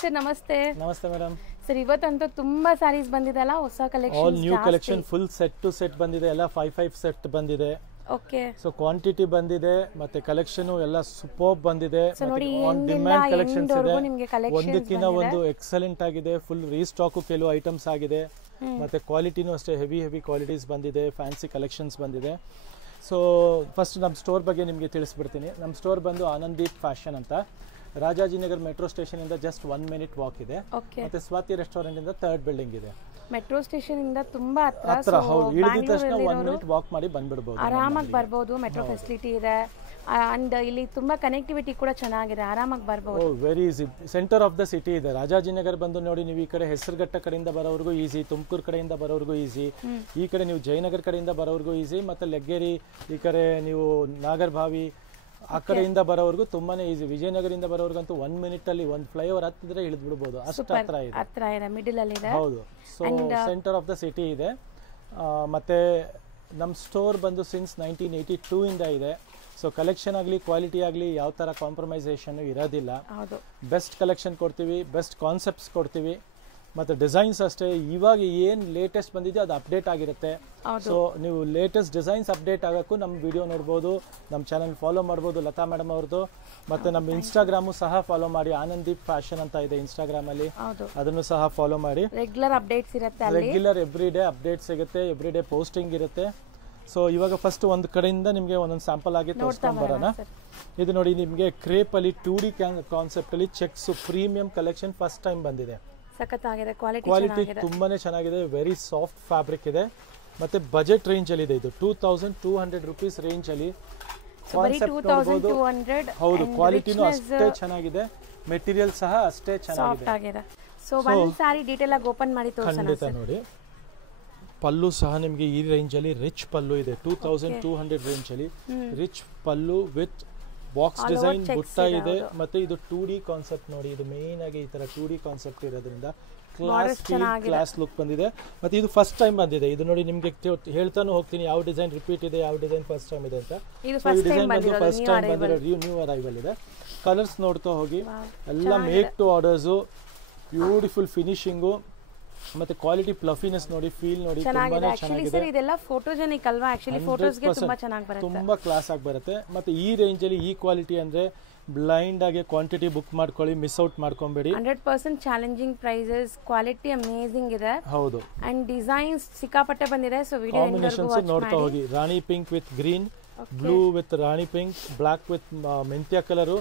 Sir ನಮಸ್ತೆ. ನಮಸ್ತೆ madam. Sir ಇವತ್ತಂತೂ ತುಂಬಾ ಸ್ಯಾರೀಸ್ ಬಂದಿದೆ ಅಲ್ಲ, ಹೊಸ collection. All new collection, full set to set ಬಂದಿದೆ, ಎಲ್ಲ 5 ಸೆಟ್ ಬಂದಿದೆ. ಓಕೆ. ಸೊ ಕ್ವಾಂಟಿಟಿ ಬಂದಿದೆ, ಮತ್ತೆ ಕಲೆಕ್ಷನ್ ಎಲ್ಲ ಸೂಪರ್ ಬಂದಿದೆ. ಆನ್ ಡಿಮ್ಯಾಂಡ್ ಕಲೆಕ್ಷನ್ಸ್ ಇದೆ, ಒಂದಕ್ಕಿಂತ ಒಂದು ಎಕ್ಸಲೆಂಟ್ ಆಗಿದೆ. ಫುಲ್ ರೀಸ್ಟಾಕ್ ಕೆಲವು ಐಟಮ್ಸ್ ಆಗಿದೆ, ಮತ್ತೆ ಕ್ವಾಲಿಟಿನೂ ಅಷ್ಟೇ ಹೆವಿ ಕ್ವಾಲಿಟೀಸ್ ಬಂದಿದೆ, ಫ್ಯಾನ್ಸಿ ಕಲೆಕ್ಷನ್ಸ್ ಬಂದಿದೆ. ಸೊ ಫಸ್ಟ್ ನಮ್ಮ ಸ್ಟೋರ್ ಬಗ್ಗೆ ನಿಮಗೆ ತಿಳಿಸ್ಬಿಡ್ತೀನಿ. ನಮ್ಮ ಸ್ಟೋರ್ ಬಂದು ಆನಂದೀಪ್ ಫ್ಯಾಷನ್ ಅಂತ, ರಾಜಾಜಿನಗರ್ ಮೆಟ್ರೋ ಸ್ಟೇಷನ್ ಇಂದ ಜಸ್ಟ್ 1 minute ವಾಕ್ ಇದೆ. ಮತ್ತೆ ಸ್ವಾತಿ ರೆಸ್ಟೋರೆಂಟ್ ಇಂದ 3rd ಬಿಲ್ಡಿಂಗ್ ಇದೆ. ಮೆಟ್ರೋ ಸ್ಟೇಷನ್ ಇಂದ ತುಂಬಾ ಹತ್ರ. ಹೌದು, ಇಳಿದ ತಕ್ಷಣ 1 minute ವಾಕ್ ಮಾಡಿ ಬಂದ್ಬಿಡಬಹುದು, ಆರಾಮಾಗಿ ಬರ್ಬೋದು. ಮೆಟ್ರೋ ಫೆಸಿಲಿಟಿ ಇದೆ ಅಂಡ್ ಇಲ್ಲಿ ತುಂಬಾ ಕನೆಕ್ಟಿವಿಟಿ ಕೂಡ ಚೆನ್ನಾಗಿದೆ, ಆರಾಮಾಗಿ ಬರ್ಬೋದು. Very easy, centre of the city ಇದೆ. ರಾಜಾಜಿನಗರ್ ಬಂದು ನೋಡಿ, ನೀವು ಈ ಕಡೆ ಹೆಸರುಘಟ್ಟ ಕಡೆಯಿಂದ ಬರೋವರೆಗೂ ಈಸಿ, ತುಮಕೂರು ಕಡೆಯಿಂದ ಬರೋವರೆಗೂ ಈಸಿ, ಈ ಕಡೆ ನೀವು ಜಯನಗರ ಕಡೆಯಿಂದ ಬರೋವರೆಗೂ ಈಸಿ, ಮತ್ತೆ ಲೆಗ್ಗೇರಿ ಈ ಕಡೆ ನೀವು ನಾಗರಭಾವಿ ಆ ಕಡೆಯಿಂದ ಬರೋವರೆಗೂ ತುಂಬಾನೇ ಈಸಿ. ವಿಜಯನಗರದಿಂದ ಬರೋವರೆಗಂತೂ 1 minute ಅಲ್ಲಿ ಒಂದು ಫ್ಲೈಓವರ್ ಹತ್ತಿದ್ರೆ ಇಳಿದು ಬಿಡಬಹುದು, ಅಷ್ಟು ಹತ್ರ ಇದೆ, ಮಿಡಲ್ ಅಲ್ಲಿ ಇದೆ. ಹೌದು, so centre of the city ಇದೆ. ಮತ್ತೆ ನಮ್ಮ ಸ್ಟೋರ್ ಬಂದು ಸಿನ್ಸ್ 1982 ಇಂದ ಇದೆ. ಸೊ ಕಲೆಕ್ಷನ್ ಆಗಲಿ ಕ್ವಾಲಿಟಿ ಆಗಲಿ ಯಾವ ಥರ ಕಾಂಪ್ರಮೈಸೇಷನ್ ಇರೋದಿಲ್ಲ. ಬೆಸ್ಟ್ ಕಲೆಕ್ಷನ್ ಕೊಡ್ತೀವಿ, ಬೆಸ್ಟ್ ಕಾನ್ಸೆಪ್ಟ್ಸ್ ಕೊಡ್ತೀವಿ, ಮತ್ತು ಡಿಸೈನ್ಸ್ ಅಷ್ಟೇ. ಇವಾಗ ಏನು ಲೇಟೆಸ್ಟ್ ಬಂದಿದೆ ಅದು ಅಪ್ಡೇಟ್ ಆಗಿರುತ್ತೆ. ಸೊ ನೀವು ಲೇಟೆಸ್ಟ್ ಡಿಸೈನ್ಸ್ ಅಪ್ಡೇಟ್ ಆಗೋಕ್ಕೂ ನಮ್ಮ ವಿಡಿಯೋ ನೋಡ್ಬೋದು, ನಮ್ಮ ಚಾನಲ್ ಫಾಲೋ ಮಾಡ್ಬೋದು, ಲತಾ ಮೇಡಮ್ ಅವ್ರದ್ದು. ಮತ್ತು ನಮ್ಮ ಇನ್ಸ್ಟಾಗ್ರಾಮು ಸಹ ಫಾಲೋ ಮಾಡಿ, ಆನಂದೀಪ್ ಫ್ಯಾಷನ್ ಅಂತ ಇದೆ ಇನ್ಸ್ಟಾಗ್ರಾಮಲ್ಲಿ, ಅದನ್ನು ಸಹ ಫಾಲೋ ಮಾಡಿ. ರೆಗ್ಯುಲರ್ ಅಪ್ಡೇಟ್ಸ್ ಇರುತ್ತೆ, ರೆಗ್ಯುಲರ್ ಎವ್ರಿ ಡೇ ಅಪ್ಡೇಟ್ ಸಿಗುತ್ತೆ, ಎವ್ರಿ ಡೇ ಪೋಸ್ಟಿಂಗ್ ಇರುತ್ತೆ. ಸೊ ಇವಾಗ ಫಸ್ಟ್ ಒಂದು ಕಡೆಯಿಂದ ನಿಮಗೆ ಒಂದೊಂದು ಸ್ಯಾಂಪಲ್ ಆಗಿ ತೋರಿಸ್ಕೊಂಡು ಬರೋಣ. ಇದು ನೋಡಿ, ನಿಮಗೆ ಕ್ರೇಪ್ ಅಲ್ಲಿ 2D ಕಾನ್ಸೆಪ್ಟ್ ಅಲ್ಲಿ cheques premium collection first time ಬಂದಿದೆ. ಕ್ವಾಲಿಟಿ ತುಂಬಾನೇ ಚೆನ್ನಾಗಿದೆ, ವೆರಿ ಸಾಫ್ಟ್ ಫ್ಯಾಬ್ರಿಕ್ ಇದೆ, ಮತ್ತೆ ಬಜೆಟ್ ರೇಂಜ್ ಅಲ್ಲಿ ಇದೆ. ಇದು 2200 ರೂಪೀಸ್ ರೇಂಜ್ ಅಲ್ಲಿ ಕಾನ್ಸೆಪ್ಟ್ ನೋಡಬಹುದು. ಹೌದು, ಕ್ವಾಲಿಟಿನೂ ಅಷ್ಟೇ ಚೆನ್ನಾಗಿದೆ, ಮೆಟೀರಿಯಲ್ ಸಹ ಅಷ್ಟೇ ಚೆನ್ನಾಗಿದೆ. ಸೊ ಒಂದು ಸಾರಿ ಡೀಟೇಲ್ ಆಗಿ ಓಪನ್ ಮಾಡಿ ತೋರಿಸೋಣ. ಖಂಡಿತ ನೋಡಿ, ಪಲ್ಲು ಸಹ ನಿಮಗೆ ಈ ರೇಂಜ್ ಅಲ್ಲಿ ರಿಚ್ ಪಲ್ಲು ಇದೆ. 2200 ರೇಂಜ್ ಅಲ್ಲಿ rich pallu with box design ಬುಟ್ಟ ಇದೆ. ಮತ್ತೆ ಇದು 2D ಕಾನ್ಸೆಪ್ಟ್ ನೋಡಿ, ಇದು ಮೇನ್ ಆಗಿ ಈ ತರ 2D ಕಾನ್ಸೆಪ್ಟ್ ಇರೋದ್ರಿಂದ ಕ್ಲಾಸ್ ಲುಕ್ ಬಂದಿದೆ. ಮತ್ತೆ ಇದು ಫಸ್ಟ್ ಟೈಮ್ ಬಂದಿದೆ. ಇದು ನೋಡಿ, ನಿಮ್ಗೆ ಹೇಳ್ತಾನು ಹೋಗ್ತೀನಿ ಯಾವ ಡಿಸೈನ್ ರಿಪೀಟ್ ಇದೆ, ಯಾವ ಡಿಸೈನ್ ಫಸ್ಟ್ ಟೈಮ್ ಇದೆ ಅಂತ. ಈ ಡಿಸೈನ್ ಬಂದು ಫಸ್ಟ್ ಟೈಮ್ ಬಂದಿರೋ ನ್ಯೂ ಅರೈವಲ್ ಇದೆ. ಕಲರ್ಸ್ ನೋಡ್ತಾ ಹೋಗಿ, ಎಲ್ಲ ಮೇಕ್ ಟು ಆರ್ಡರ್ಸು, ಬ್ಯೂಟಿಫುಲ್ ಫಿನಿಶಿಂಗು, ಮತ್ತೆ ಕ್ವಾಲಿಟಿ ಪ್ಲಫಿನೆಸ್ ನೋಡಿ, ಫೀಲ್ ನೋಡಿ, ತುಂಬಾನೇ ಚೆನ್ನಾಗಿದೆ. ಇದೆಲ್ಲ ಫೋಟೋಜೆನಿಕ್ ಅಲ್ವಾ? ಆಕ್ಚುಲಿ ಫೋಟೋಸ್ಗೆ ತುಂಬಾ ಚೆನ್ನಾಗಿ ಬರುತ್ತೆ, ತುಂಬಾ ಕ್ಲಾಸ್ ಆಗಿ ಬರುತ್ತೆ. ಮತ್ತೆ ಈ ರೇಂಜ್ ಅಲ್ಲಿ ಈ ಕ್ವಾಲಿಟಿ ಅಂದ್ರೆ ಬ್ಲೈಂಡ್ ಆಗಿ ಕ್ವಾಂಟಿಟಿ ಬುಕ್ ಮಾಡ್ಕೊಳ್ಳಿ, ಮಿಸ್ ಔಟ್ ಮಾಡ್ಕೊಂಬೇಡಿ. 100% ಚಾಲೆಂಜಿಂಗ್ ಪ್ರೈಸಸ್, ಕ್ವಾಲಿಟಿ ಅಮೇಜಿಂಗ್ ಇದೆ. ಹೌದು, ಅಂಡ್ ಡಿಸೈನ್ಸ್ ಸಿಕ್ಕಾಪಟ್ಟೆ ಬಂದಿದೆ. ಸೊ ವಿಡಿಯೋ ಕಾಂಬಿನೇಷನ್ಸ್ ನೋಡ್ತಾ ಹೋಗಿ. Rani pink with green, blue with rani pink, black with ಮೆಂತ್ಯ colour,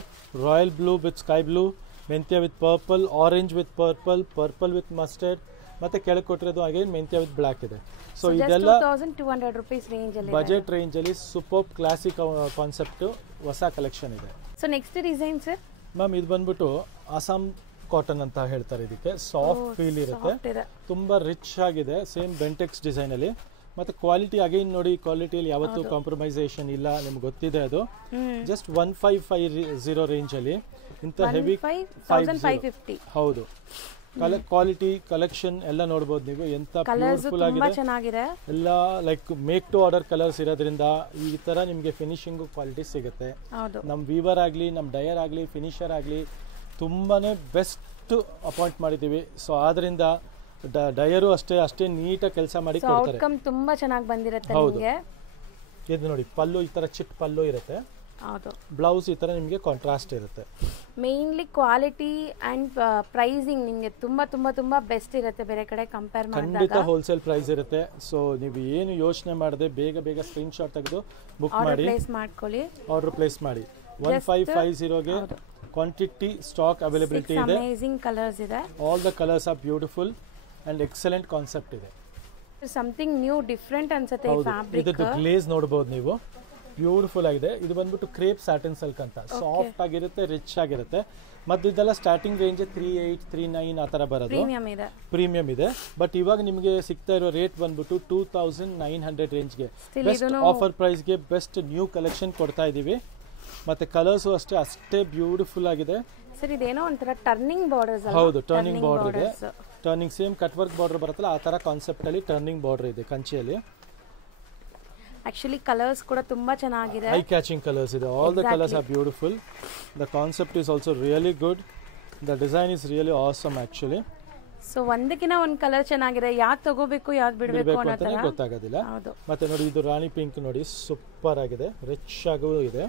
royal blue with sky blue, ಮೆಂತ್ಯ with purple, orange with purple, purple with mustard, ಮತ್ತೆ ಕೆಳಗೆ ಕೊಟ್ಟಿರೋದು ಹಾಗೆ ಮೆಂತ್ಯ ವಿತ್ ಬ್ಲಾಕ್ ಇದೆ. ಸೊ ಇದೆಲ್ಲ 2200 ರೂಪೀಸ್ ರೇಂಜ್ ಅಲ್ಲಿ, ಬಜೆಟ್ ರೇಂಜ್ ಅಲ್ಲಿ ಸೂಪರ್ ಕ್ಲಾಸಿಕ್ ಕಾನ್ಸೆಪ್ಟ್ ಹೊಸ ಕಲೆಕ್ಷನ್ ಇದೆ. So next design sir ma'am, ಇದು ಬಂದ್ಬಿಟ್ಟು ಅಸ್ಸಾಂ ಕಾಟನ್ ಅಂತ ಹೇಳ್ತಾರೆ. ಇದಕ್ಕೆ ಸಾಫ್ಟ್ ಫೀಲ್ ಇರುತ್ತೆ, ತುಂಬಾ ರಿಚ್ ಆಗಿದೆ, ಸೇಮ್ ಬೆಂಟೆಕ್ಸ್ ಡಿಸೈನ್ ಅಲ್ಲಿ. ಮತ್ತೆ ಕ್ವಾಲಿಟಿ ಅಗೈನ್ ನೋಡಿ, ಕ್ವಾಲಿಟಿಯಲ್ಲಿ ಯಾವತ್ತೂ ಕಾಂಪ್ರಮೈಸೇಷನ್ ಇಲ್ಲ, ನಿಮ್ಗೆ ಗೊತ್ತಿದೆ ಅದು. ಜಸ್ಟ್ 1550 ರೇಂಜ್ ಅಲ್ಲಿ ಇಂಥ ಹೆವಿ 1550. ಹೌದು, ಕ್ವಾಲಿಟಿ ಕಲೆಕ್ಷನ್ ಎಲ್ಲ ನೋಡಬಹುದು ನೀವು, ಎಂತ ಬ್ಯೂಟಿಫುಲ್ ಆಗಿದೆ. ಎಲ್ಲ like make to order colours ಇರೋದ್ರಿಂದ ಈ ತರ ನಿಮ್ಗೆ ಫಿನಿಶಿಂಗ್ ಕ್ವಾಲಿಟಿ ಸಿಗುತ್ತೆ. ನಮ್ ವೀವರ್ ಆಗ್ಲಿ, ನಮ್ ಡಯರ್ ಆಗ್ಲಿ, ಫಿನಿಶರ್ ಆಗ್ಲಿ ತುಂಬಾನೇ ಬೆಸ್ಟ್ ಅಪಾಯಿಂಟ್ ಮಾಡಿದೀವಿ. ಸೊ ಆದ್ರಿಂದ ಡಯರು ಅಷ್ಟೇ ನೀಟಾಗಿ ಕೆಲಸ ಮಾಡಿ ಕೊಡ್ತಾರೆ. ತುಂಬಾ ಚೆನ್ನಾಗಿ ಬಂದಿರುತ್ತೆ. ಹೌದು, ಇದು ನೋಡಿ, ಪಲ್ಲು ಈ ತರ ಚಿಕ್ಕ ಪಲ್ಲು ಇರುತ್ತೆ. ಬ್ಲೌಸ್ ಈ ತರ ನಿಮಗೆ ಕಾಂಟ್ರಾಸ್ಟ್ ಇರುತ್ತೆ. ಮೇನ್ಲಿ ಕ್ವಾಲಿಟಿ ಅಂಡ್ ಪ್ರೈಸಿಂಗ್ ನಿಮಗೆ ತುಂಬಾ ತುಂಬಾ ತುಂಬಾ ಬೆಸ್ಟ್ ಇರುತ್ತೆ, ಬೇರೆ ಕಡೆ ಕಂಪೇರ್ ಮಾಡಿದಾಗ. ಖಂಡಿತ ಹೋಲ್ಸೇಲ್ ಪ್ರೈಸ್ ಇರುತ್ತೆ. ಸೊ ನೀವು ಏನು ಯೋಚನೆ ಮಾಡದೆ ಬೇಗ ಸ್ಕ್ರೀನ್ ಶಾಟ್ ತೆಗೆದು ಬುಕ್ ಮಾಡಿ, ಆರ್ಡರ್ ಪ್ಲೇಸ್ ಮಾಡಿ. 1550 ಗೆ ಕ್ವಾಂಟಿಟಿ ಸ್ಟಾಕ್ ಅವೈಲಬಿಲಿಟಿ ಇದೆ. ಅಮೇಜಿಂಗ್ ಕಲರ್ಸ್ ಇದೆ, all the colours are beautiful and excellent concept ಇದೆ. ಸಮಥಿಂಗ್ ನ್ಯೂ ಡಿಫರೆಂಟ್ ಅನ್ಸುತ್ತೆ ಈ ಫ್ಯಾಬ್ರಿಕ್. ಇದು ಗ್ಲೇಸ್ ನೋಡಬಹುದು ನೀವು, ಬ್ಯೂಟಿಫುಲ್ ಆಗಿದೆ. ಇದು ಬಂದ್ಬಿಟ್ಟು ಕ್ರೇಪ್ ಸ್ಯಾಟಿನ್ ಸಿಲ್ಕ್ ಅಂತ, ಸಾಫ್ಟ್ ಆಗಿರುತ್ತೆ, ರಿಚ್ ಆಗಿರುತ್ತೆ. ಮತ್ತೆ ಇದೆಲ್ಲ ಸ್ಟಾರ್ಟಿಂಗ್ ರೇಂಜ್ 3800, 3900 ಆ ತರ ಬರೋದು, ಪ್ರೀಮಿಯಂ ಇದೆ. ಬಟ್ ಇವಾಗ ನಿಮಗೆ ಸಿಗ್ತಾ ಇರೋ ರೇಟ್ ಬಂದ್ಬಿಟ್ಟು 2900 ರೇಂಜ್ಗೆ ಬೆಸ್ಟ್ ಆಫರ್ ಪ್ರೈಸ್ಗೆ ಬೆಸ್ಟ್ ನ್ಯೂ ಕಲೆಕ್ಷನ್ ಕೊಡ್ತಾ ಇದೀವಿ. ಮತ್ತೆ ಕಲರ್ಸು ಅಷ್ಟೇ ಬ್ಯೂಟಿಫುಲ್ ಆಗಿದೆ. ಸರ್ ಇದೇನೋ ಒಂಥರ ಟರ್ನಿಂಗ್ ಬಾರ್ಡರ್ಸ್. ಹೌದು, ಟರ್ನಿಂಗ್ ಬಾರ್ಡರ್ ಇದೆ. Turning same cut work border ಬರುತ್ತಲ್ಲ ಆ ತರ ಕಾನ್ಸೆಪ್ಟ್ ಅಲ್ಲಿ ಟರ್ನಿಂಗ್ ಬಾರ್ಡರ್ ಇದೆ ಕಂಚಿಯಲ್ಲಿ. ಆಕ್ಚುಲಿ ಕಲರ್ಸ್ ಕೂಡ ತುಂಬಾ ಚೆನ್ನಾಗಿದೆ, ಐ ಕ್ಯಾಚಿಂಗ್ ಕಲರ್ಸ್ ಇದೆ. All the colours are beautiful. The concept is also really good. The design is really awesome actually. So ಒಂದಕ್ಕಿಂತ ಒಂದು ಕಲರ್ ಚೆನ್ನಾಗಿದೆ, ಯಾವ್ದು ತಗೋಬೇಕು ಯಾವ್ದು ಬಿಡಬೇಕು ಅನ್ನೋ ಅಂತಾನೆ ತರ ಗೊತ್ತಾಗೋದಿಲ್ಲ. ಹೌದು. ಮತ್ತೆ ನೋಡಿ ಇದು ರಾಣಿ ಪಿಂಕ್ ನೋಡಿ ಸೂಪರ್ ಆಗಿದೆ, ರಿಚ್ ಆಗೂ ಇದೆ.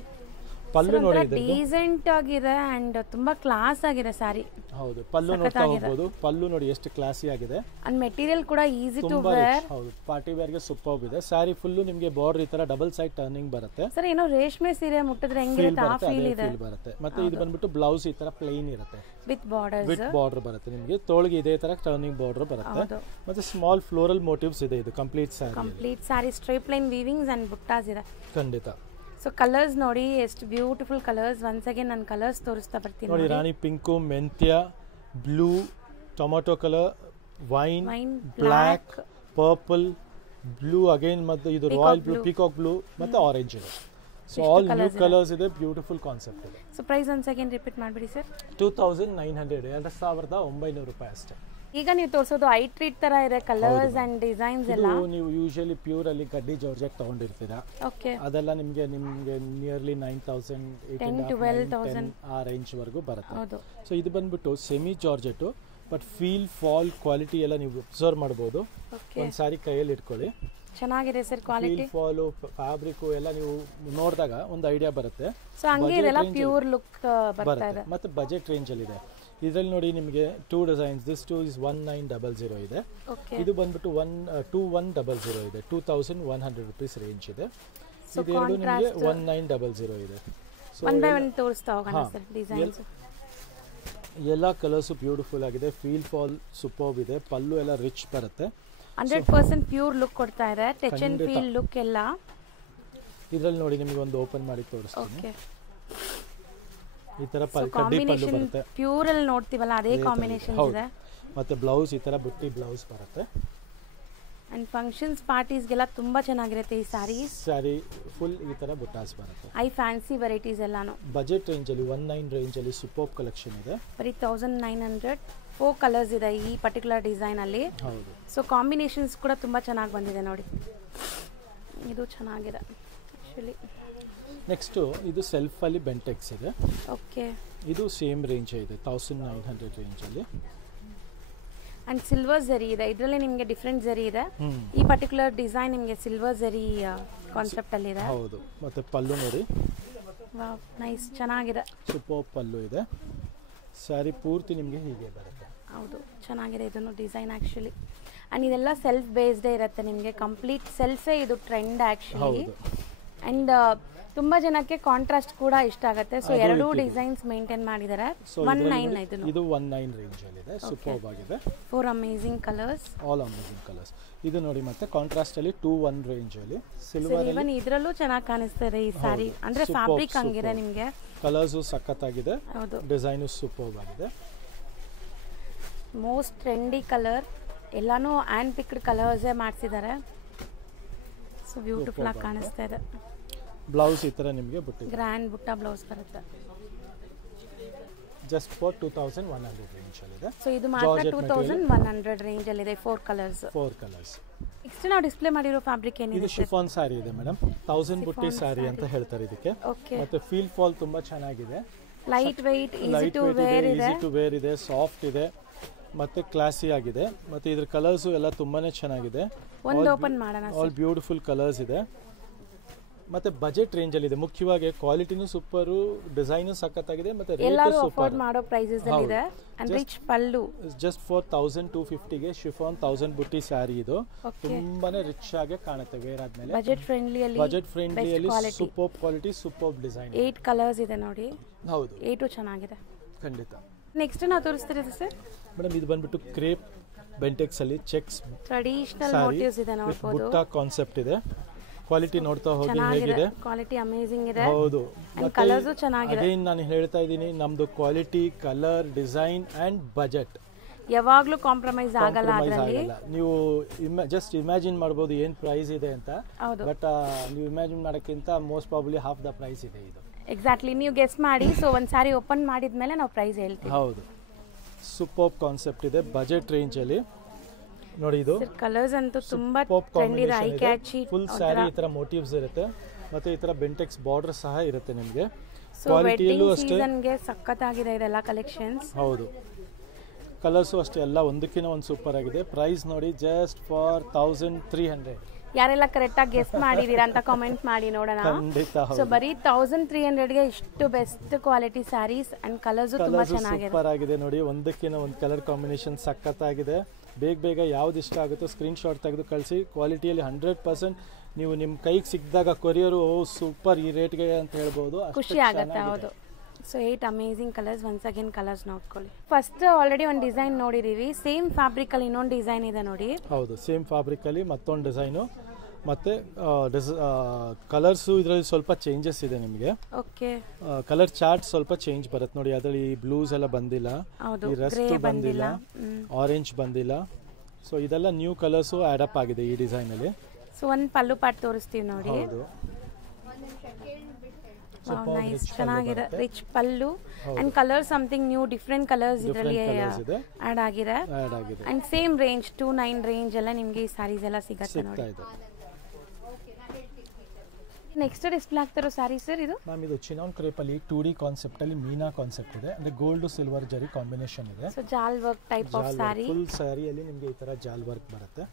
ಪಲ್ಲು ನೋಡಿ ಇದೆ, ಡೀಸೆಂಟ್ ಆಗಿದೆ ಅಂಡ್ ತುಂಬಾ ಕ್ಲಾಸ್ ಆಗಿದೆ ಸ್ಯಾರಿ. ಹೌದು ಪಲ್ಲು ನೋಡ್ತಾ ಹೋಗ್ಬೋದು. ಪಲ್ಲು ನೋಡಿ ಎಷ್ಟು ಕ್ಲಾಸಿ ಆಗಿದೆ ಅಂಡ್ ಮೆಟೀರಿಯಲ್ ಕೂಡ ಈಸಿ ಟು ತುಂಬಾ ವೇರ್. rich. ಹೌದು ಪಾರ್ಟಿ ವೇರ್ ಗೆ ಸೂಪರ್ ಇದೆ. ಸ್ಯಾರಿ ಫುಲ್ಲು ನಿಮಗೆ ಬಾರ್ಡರ್ ಈ ತರ ಡಬಲ್ ಸೈಡ್ ಟರ್ನಿಂಗ್ ಬರುತ್ತೆ. ಸರ್ ಏನೋ ರೇಷ್ಮೆ ಸೀರೆ ಮುಟ್ಟಿದ್ರೆ ಹೆಂಗಿರುತ್ತೆ ಆ ಫೀಲ್ ಇದೆ. ಬರುತ್ತೆ. ಮತ್ತೆ ಇದು ಬಂದ್ಬಿಟ್ಟು ಬ್ಲೌಸ್ ಈ ತರ ಪ್ಲೇನ್ ಇರುತ್ತೆ ವಿತ್ ಬಾರ್ಡರ್ಸ್. ವಿತ್ ಬಾರ್ಡರ್ ಬರುತ್ತೆ ನಿಮಗೆ. ತೋಳಿಗೆ ಇದೇ ತರ ಟರ್ನಿಂಗ್ ಬಾರ್ಡರ್ ಬರುತ್ತೆ. ಮತ್ತೆ ಸ್ಮಾಲ್ ಫ್ಲೋರಲ್ ಮೋಟಿವ್ಸ್ ಇದೆ. ಇದು complete sari stripe line weavings and buttas ಇದೆ. ಖಂಡಿತ. ಸೊ ಕಲರ್ಸ್ ನೋಡಿ ಎಷ್ಟು ಬ್ಯೂಟಿಫುಲ್ ಕಲರ್ಸ್. ಒನ್ಸ್ ಅಗೇನ್ ನಾನು ಕಲರ್ಸ್ ತೋರಿಸ್ತಾ ಬರ್ತೀನಿ ನೋಡಿ. ರಾಣಿ ಪಿಂಕು, ಮೆಂತ್ಯ, blue, tomato colour, wine, black, purple, blue again, ಮತ್ತೆ ಇದು ರಾಯಲ್ ಬ್ಲೂ, ಪೀಕಾಕ್ ಬ್ಲೂ ಮತ್ತೆ ಆರೆಂಜ್ ಇದೆ. ಸೊ ಆಲ್ ನ್ಯೂ ಕಲರ್ಸ್ ಇದೆ. ಬ್ಯೂಟಿಫುಲ್ ಕಾನ್ಸೆಪ್ಟ್ ಇದೆ. So price once again repeat ಮಾಡಿಬಿಡಿ ಸರ್. 2900 2900 ರೂಪಾಯಿ ಅಷ್ಟೇ. ಈಗ ನೀವು ತೋರಿಸೋದು ಐ ಟ್ರೀಟ್ ತರ ಇದೆ ಕಲರ್ಸ್ ಅಂಡ್ ಡಿಸೈನ್ಸ್ ಎಲ್ಲ. ನೀವು ಯೂಶುವಲಿ ಪ್ಯೂರ್ ಅಲ್ಲಿ ಗಡ್ಡಿ ಜಾರ್ಜೆಟ್ ತಗೊಂಡಿರ್ತೀರಾ. ಓಕೆ. ಅದೆಲ್ಲ ನಿಮಗೆ ನಿಯರ್ಲಿ 9000 10,000 ಆ ರೇಂಜ್ ವರೆಗೂ ಬರುತ್ತೆ. ಹೌದು. ಸೊ ಇದು ಬಂದ್ಬಿಟ್ಟು semi georgette but feel fall quality ಎಲ್ಲ ನೀವು ಅಬ್ಸರ್ವ್ ಮಾಡಬಹುದು. ಒಂದು ಸಾರಿ ಕೈಯಲ್ಲಿ ಇಟ್ಕೊಳ್ಳಿ. ಚೆನ್ನಾಗಿದೆ sir quality. Feel fall fabric ಎಲ್ಲ ನೀವು ನೋಡಿದಾಗ ಒಂದು ಐಡಿಯಾ ಬರುತ್ತೆ. ಸೊ ಹಂಗೆ ಇದೆಲ್ಲ ಪ್ಯೂರ್ ಲುಕ್ ಬರ್ತಾ ಇದೆ. ಮತ್ತೆ ಬಜೆಟ್ ರೇಂಜ್ ಅಲ್ಲಿ ಇದೆ. ಇದರಲ್ಲಿ ನೋಡಿ ನಿಮಗೆ 2 ಡಿಸೈನ್ಸ್. ದಿಸ್ 2 is 1900 ಇದೆ. ಇದು ಬಂದ್ಬಿಟ್ಟು 2100 ಇದೆ. 2100 ರೂಪೀಸ್ ರೇಂಜ್ ಇದೆ. ಇದೆರಡು ನಿಮಗೆ 1900 ಇದೆ. ಸೊ ಒನ್ ಬೈ ಒನ್ ತೋರಿಸ್ತಾ ಹೋಗೋಣ ಸರ್ ಡಿಸೈನ್ಸ್. ಎಲ್ಲ ಕಲರ್ಸ್ ಬ್ಯೂಟಿಫುಲ್ ಆಗಿದೆ. ಫೀಲ್ ಫಾಲ್ ಸೂಪರ್ಬ್ ಇದೆ. ಪಲ್ಲು ಎಲ್ಲ ರಿಚ್ ಬರುತ್ತೆ. 100% ಪ್ಯೂರ್ ಲುಕ್ ಕೊಡ್ತಾ ಇದೆ. ಟಚ್ ಅಂಡ್ ಫೀಲ್ ಲುಕ್ ಎಲ್ಲ. ಇದರಲ್ಲಿ ನೋಡಿ ನಿಮಗೆ ಒಂದು ಓಪನ್ ಮಾಡಿ ತೋರಿಸ್ತೀನಿ. ಓಕೆ. ಈ ತರ ಕಡ್ಡಿ ಪಲ್ಲು ಬರುತ್ತೆ. ಪ್ಯೂರ್ ಅಲ್ಲಿ ನೋಡ್ತೀವಲ್ಲ ಅದೇ ಕಾಂಬಿನೇಷನ್ ಇದೆ. ಮತ್ತೆ ಬ್ಲೌಸ್ ಈ ತರ ಬುಟ್ಟಿ ಬ್ಲೌಸ್ ಬರುತ್ತೆ. ಅಂಡ್ ಫಂಕ್ಷನ್ಸ್ ಪಾರ್ಟೀಸ್ ಗೆಲ್ಲ ತುಂಬಾ ಚೆನ್ನಾಗಿರುತ್ತೆ ಈ ಸ್ಯಾರೀಸ್. ಸ್ಯಾರಿ ಫುಲ್ ಈ ತರ ಬುಟ್ಟಾಸ್ ಬರುತ್ತೆ. ಐ ಫ್ಯಾನ್ಸಿ ವೆರೈಟೀಸ್ ಎಲ್ಲಾನು. ಬಜೆಟ್ ರೇಂಜ್ ಅಲ್ಲಿ 19 ರೇಂಜ್ ಅಲ್ಲಿ ಸೂಪರ್ ಕಲೆಕ್ಷನ್ ಇದೆ. ಬರೀ 1900. 4 ಕಲರ್ಸ್ ಇದೆ ಈ ಪರ್ಟಿಕ್ಯುಲರ್ ಡಿಸೈನ್ ಅಲ್ಲಿ. ಹೌದು. ಸೊ ಕಾಂಬಿನೇಷನ್ಸ್ ಕೂಡ ತುಂಬಾ ಚೆನ್ನಾಗಿ ಬಂದಿದೆ ನೋಡಿ. ಇದು ಚೆನ್ನಾಗಿದೆ ಆಕ್ಚುಲಿ. ನೆಕ್ಸ್ಟ್ ಇದು ಸೆಲ್ಫ್ ಅಲ್ಲಿ ಬೆಂಟೆಕ್ಸ್ ಇದೆ. ಓಕೆ. ಇದು ಸೇಮ್ ರೇಂಜ್ ಇದೆ 1900 ರೇಂಜ್ ಅಲ್ಲಿ. ಅಂಡ್ ಸಿಲ್ವರ್ ಜರಿ ಇದೆ. ಇದರಲ್ಲಿ ನಿಮಗೆ ಡಿಫರೆಂಟ್ ಜರಿ ಇದೆ. ಈ ಪರ್ಟಿಕ್ಯುಲರ್ ಡಿಸೈನ್ ನಿಮಗೆ ಸಿಲ್ವರ್ ಜರಿ ಕಾನ್ಸೆಪ್ಟ್ ಅಲ್ಲಿ ಇದೆ. ಹೌದು. ಮತ್ತೆ ಪಲ್ಲು ನೋಡಿ. ವಾವ್ ನೈಸ್ ಚೆನ್ನಾಗಿದೆ. ಸೂಪರ್ ಪಲ್ಲು ಇದೆ. ಸ್ಯಾರಿ ಪೂರ್ತಿ ನಿಮಗೆ ಹೀಗೆ ಬರುತ್ತೆ. ಹೌದು ಚೆನ್ನಾಗಿದೆ ಇದನ್ನು ಡಿಸೈನ್ ಆಕ್ಚುಲಿ. ಅಂಡ್ ಇದೆಲ್ಲ ಸೆಲ್ಫ್ ಬೇಸ್ಡ್ ಇರುತ್ತೆ ನಿಮಗೆ. ಕಂಪ್ಲೀಟ್ ಸೆಲ್ಫೇ ಇದು ಟ್ರೆಂಡ್ ಆಕ್ಚುಲಿ. ಅಂಡ್ ತುಂಬಾ ಜನಕ್ಕೆ ಕಾಂಟ್ರಾಸ್ಟ್ ಕೂಡ ಇಷ್ಟ ಆಗುತ್ತೆ. ಸೊ ಎರಡು ಡಿಸೈನ್ಸ್ ಮೇಂಟೈನ್ ಮಾಡಿದ್ದಾರೆ. 19 ಇದು 19 ರೇಂಜ್ ಅಲ್ಲಿ ಇದೆ. ಸೂಪರ್ಬ್ ಆಗಿದೆ. 4 amazing colours. All amazing colours. ಇದು ನೋಡಿ ಮತ್ತೆ ಕಾಂಟ್ರಾಸ್ಟ್ ಅಲ್ಲಿ 21 ರೇಂಜ್ ಅಲ್ಲಿ ಸಿಲ್ವರ್ ಅಲ್ಲಿ. ಇವನ್ ಇದರಲ್ಲೂ ಚೆನ್ನಾಗಿ ಕಾಣಿಸ್ತಿದೆ ಈ ಸಾರಿ. ಅಂದ್ರೆ ಫ್ಯಾಬ್ರಿಕ್ ಹಂಗಿದೆ ನಿಮಗೆ. ಕಲರ್ಸ್ ಸಖತ್ತಾಗಿದೆ. ಹೌದು. ಡಿಸೈನ್ ಸೂಪರ್ಬ್ ಆಗಿದೆ. Most trendy colour. ಎಲ್ಲಾನು ಹ್ಯಾಂಡ್ ಪಿಕ್ಡ್ ಕಲರ್ಸ್ ಮಾಡಿಸಿದ್ದಾರೆ. ಸೊ ಬ್ಯೂಟಿಫುಲ್ ಆಗಿ ಕಾಣಿಸ್ತಾ ಇದೆ. ಬ್ಲೌಸ್ ಈ ತರ ನಿಮಗೆ ಬುಟ್ಟಿ ಗ್ರ್ಯಾಂಡ್ ಬುಟ್ಟ ಬ್ಲೌಸ್ ಬರುತ್ತೆ. ಜಸ್ಟ್ ಫಾರ್ 2100 ರೇಂಜ್ ಅಲ್ಲಿ ಇದೆ. ಸೊ ಇದು ಮಾತ್ರ 2100 ರೇಂಜ್ ಅಲ್ಲಿ ಇದೆ. 4 ಕಲರ್ಸ್. ನೆಕ್ಸ್ಟ್ ನಾವು ಡಿಸ್ಪ್ಲೇ ಮಾಡಿರೋ ಫ್ಯಾಬ್ರಿಕ್ ಏನಿದೆ? ಇದು ಶಿಫಾನ್ ಸಾರಿ ಇದೆ ಮೇಡಮ್. 1000 ಬುಟ್ಟಿ ಸಾರಿ ಅಂತ ಹೇಳ್ತಾರೆ ಇದಕ್ಕೆ. ಮತ್ತೆ ಫೀಲ್ ಫಾಲ್ ತುಂಬಾ ಚೆನ್ನಾಗಿದೆ. Light weight, easy to wear ಇದೆ, ಸಾಫ್ಟ್ ಇದೆ ಮತ್ತೆ ಕ್ಲಾಸಿ ಆಗಿದೆ. ಮತ್ತೆ ಇದ್ರ ಕಲರ್ಸ್ ಎಲ್ಲ ತುಂಬಾನೇ ಚೆನ್ನಾಗಿದೆ. ಒಂದು ಓಪನ್ ಮಾಡೋಣ. ಆಲ್ ಬ್ಯೂಟಿಫುಲ್ ಕಲರ್ಸ್ ಇದೆ. ಮತ್ತೆ ಬಜೆಟ್ ರೇಂಜ್ ಅಲ್ಲಿ ಇದೆ. ಮುಖ್ಯವಾಗಿ ಕ್ವಾಲಿಟಿನೂ ಸೂಪರ್, ಡಿಸೈನ್ ಸಖತ್ತಾಗಿದೆ ಮತ್ತೆ ರೇಟ್ ಸೂಪರ್. ಅಫೋರ್ಡ್ ಮಾಡೋ ಪ್ರೈಸಸ್ ಅಲ್ಲಿ ಇದೆ. And rich pallu. Just for 1250 ಗೆ ಶಿಫಾನ್ 1000 ಬುಟ್ಟಿ ಸ್ಯಾರಿ ಇದು. ತುಂಬಾನೇ ರಿಚ್ ಆಗಿ ಕಾಣುತ್ತೆ ವೇರ್ ಆದ್ಮೇಲೆ. ಬಜೆಟ್ ಫ್ರೆಂಡ್ಲಿ ಅಲ್ಲಿ super quality, super design. 8 colours ಇದೆ ನೋಡಿ. ಹೌದು. 8 ಚೆನ್ನಾಗಿದೆ. ಖಂಡಿತ. ನೆಕ್ಸ್ಟ್ ನಾವು ತೋರಿಸ್ತಿರೋದು ಸರ್ ಮೇಡಮ್ ಇದು ಬಂದ್ಬಿಟ್ಟು ಕ್ರೇಪ್ ಬೆಂಟೆಕ್ಸ್ ಅಲ್ಲಿ ಚೆಕ್ಸ್ ಟ್ರೆಡಿಷನಲ್ ಮೋಟಿವ್ಸ್ ಇದೆ ನೋಡಬಹುದು. ಬುಟ್ಟ ಕಾನ್ಸೆಪ್ಟ್ ಇದೆ. ಕ್ವಾಲಿಟಿ ನೋಡ್ತಾ ಹೋಗಿ ಹೇಗಿದೆ. ಕ್ವಾಲಿಟಿ ಅಮೇಜಿಂಗ್ ಇದೆ. ಹೌದು. ಕಲರ್ಸ್ ಚೆನ್ನಾಗಿದೆ. ಅಗೇನ್ ನಾನು ಹೇಳ್ತಾ ಇದ್ದೀನಿ, ನಮ್ದು quality, colour, design and budget ಯಾವಾಗ್ಲೂ ಕಾಂಪ್ರಮೈಸ್ ಆಗಲ್ಲ ಅದರಲ್ಲಿ. ನೀವು ಜಸ್ಟ್ ಇಮ್ಯಾಜಿನ್ ಮಾಡಬಹುದು ಏನ್ ಪ್ರೈಸ್ ಇದೆ ಅಂತ. ಬಟ್ ನೀವು ಇಮ್ಯಾಜಿನ್ ಮಾಡೋಕ್ಕಿಂತ most probably half the price ಇದೆ ಇದು. ಎಕ್ಸಾಕ್ಟ್ಲಿ ನೀವು ಗೆಸ್ ಮಾಡಿ. ಸೊ ಒಂದ್ ಸಾರಿ ಓಪನ್ ಮಾಡಿದ್ಮೇಲೆ ನಾವು ಪ್ರೈಸ್ ಹೇಳ್ತೀವಿ. ಹೌದು. ಸೂಪರ್ ಕಾನ್ಸೆಪ್ಟ್ ಇದೆ ಬಜೆಟ್ ರೇಂಜ್ ಅಲ್ಲಿ. ನೋಡಿ ಇದು ಕಲರ್ಸ್ ಅಂತೂ ತುಂಬಾ ಟ್ರೆಂಡಿ ಇದೆ. I catchy. ಫುಲ್ ಸ್ಯಾರಿ ಈ ತರ ಮೋಟಿವ್ಸ್ ಇರುತ್ತೆ. ಮತ್ತೆ ಈ ತರ ಬೆಂಟೆಕ್ಸ್ ಬಾರ್ಡರ್ ಸಹ ಇರುತ್ತೆ ನಿಮಗೆ. ಸೊ ಕ್ವಾಲಿಟಿಯಲ್ಲೂ ವೆಡ್ಡಿಂಗ್ ಅಷ್ಟೇ ಸೀಸನ್ಗೆ ಸಖತ್ತಾಗಿದೆ ಇದೆಲ್ಲ ಕಲೆಕ್ಷನ್ಸ್. ಹೌದು, ಕಲರ್ಸು ಅಷ್ಟೇ ಎಲ್ಲ ಒಂದಕ್ಕಿಂತ ಒಂದು ಸೂಪರ್ ಆಗಿದೆ. ಪ್ರೈಸ್ ನೋಡಿ ಜಸ್ಟ್ ಫಾರ್ 1300. ಯಾರೆಲ್ಲ ಕರೆಕ್ಟಾಗಿ ಗೆಸ್ ಮಾಡಿದೀರಾ ಅಂತ ಕಾಮೆಂಟ್ ಮಾಡಿ ನೋಡೋಣ. ಖಂಡಿತ ಸೊ ಬರೀ 1300ಗೆ ಇಷ್ಟು best quality sarees and colours ತುಂಬಾ ಚೆನ್ನಾಗಿದೆ. ಸೂಪರ್ ಆಗಿದೆ ನೋಡಿ, ಒಂದಕ್ಕಿಂತ ಒಂದು ಕಲರ್ ಕಾಂಬಿನೇಷನ್ ಸಖತ್ತಾಗಿದೆ. ಬೇಗ ಯಾವ್ದು ಇಷ್ಟ ಆಗುತ್ತೋ ಸ್ಕ್ರೀನ್ ಶಾಟ್ ತೆಗೆದು ಕಳಿಸಿ. ಕ್ವಾಲಿಟಿಯಲ್ಲಿ 100% ನೀವು ನಿಮ್ಮ ಕೈಗೆ ಸಿಕ್ಕಿದಾಗ ಕೊರಿಯರು ಸೂಪರ್ ಈ ರೇಟ್ಗೆ ಅಂತ ಹೇಳ್ಬೋದು, ಖುಷಿ ಆಗುತ್ತೆ. ಹೌದು. So 8 amazing colours. Once again colours ನೋಡ್ಕೊಳ್ಳಿ. ಫಸ್ಟ್ ಆಲ್ರೆಡಿ ಒಂದು ಡಿಸೈನ್ ನೋಡಿದೀವಿ, ಸೇಮ್ ಫ್ಯಾಬ್ರಿಕ್ ಅಲ್ಲಿ ಇನ್ನೊಂದು ಡಿಸೈನ್ ಇದೆ ನೋಡಿ. ಹೌದು, ಸೇಮ್ ಫ್ಯಾಬ್ರಿಕ್ ಅಲ್ಲಿ ಮತ್ತೊಂದು ಡಿಸೈನು, ಮತ್ತೆ ಕಲರ್ಸು ಇದರಲ್ಲಿ ಸ್ವಲ್ಪ ಚೇಂಜಸ್ ಇದೆ ನಿಮಗೆ. ಓಕೆ, ಕಲರ್ ಚಾರ್ಟ್ ಸ್ವಲ್ಪ ಚೇಂಜ್ ಬರುತ್ತೆ ನೋಡಿ. ಅದರಲ್ಲಿ ಬ್ಲೂಸ್ ಎಲ್ಲ ಬಂದಿಲ್ಲ, ಈ ರಸ್ಟ್ ಬಂದಿಲ್ಲ, ಆರೆಂಜ್ ಬಂದಿಲ್ಲ. ಸೊ ಇದೆಲ್ಲ ನ್ಯೂ ಕಲರ್ಸು ಆಡ್ ಅಪ್ ಆಗಿದೆ ಈ ಡಿಸೈನ್ ಅಲ್ಲಿ. ಸೊ ಒಂದು ಪಲ್ಲು ಪಾಟ್ ತೋರಿಸ್ತೀವಿ ನೋಡಿ. ಹೌದು, ನೈಸ್, ಚೆನ್ನಾಗಿದೆ. Rich pallu and colour something new different colours ಇದರಲ್ಲಿ ಆಡ್ ಆಗಿದೆ. ಅಂಡ್ ಸೇಮ್ ರೇಂಜ್ 29 ರೇಂಜ್ ಎಲ್ಲ ನಿಮಗೆ ಈ ಸ್ಯಾರೀಸ್ ಎಲ್ಲ ಸಿಗುತ್ತೆ ನೋಡಿ. ನೆಕ್ಸ್ಟ್ ಡಿಸ್ಪ್ಲೇ ಆಗ್ತಿರೋ ಸ್ಯಾರಿ ಸರ್ ಇದು ಮ್ಯಾಮ್, ಇದು ಚಿನಾನ್ ಕ್ರೇಪ್ ಅಲ್ಲಿ 2D ಕಾನ್ಸೆಪ್ಟ್ ಅಲ್ಲಿ ಮೀನಾ ಕಾನ್ಸೆಪ್ಟ್ ಇದೆ, ಅಂದ್ರೆ ಗೋಲ್ಡ್ ಸಿಲ್ವರ್ ಜರಿ ಕಾಂಬಿನೇಷನ್ ಇದೆ. ಸೊ ಜಾಲ್ work type of sari, full ಸ್ಯಾರಿಯಲ್ಲಿ ನಿಮಗೆ ಈ ತರ ಜಾಲ್ ವರ್ಕ್ ಬರುತ್ತೆ.